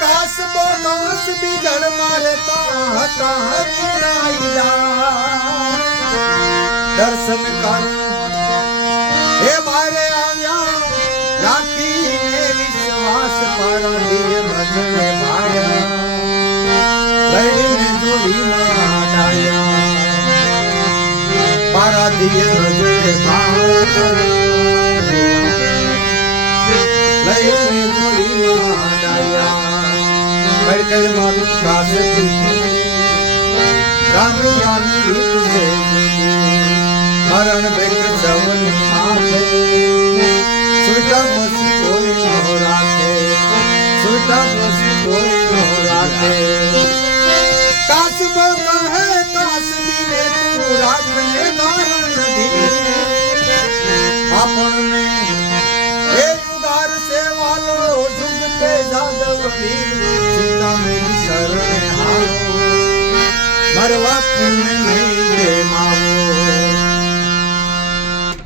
કાસ બોકાસ બીજળ મારે હતા દર્શન કર હે મારે આવ્યા રાખીને વિશ્વાસ પારંગીય મધને માયા લઈને જોડી ડાયા પારાધીય હૃદય લઈને જોડી ડાયા कर मारू कास रामयानी रूप से मरण बेक जवन माथे सुटा मसी कोई न राखे सुटा मसी कोई न राखे कास बका है कास बिने तू राखने धारण दी आपन में ए उदार से वालो जुग पे जादव वीर में शरण हारो मरवा पुण्य नहीं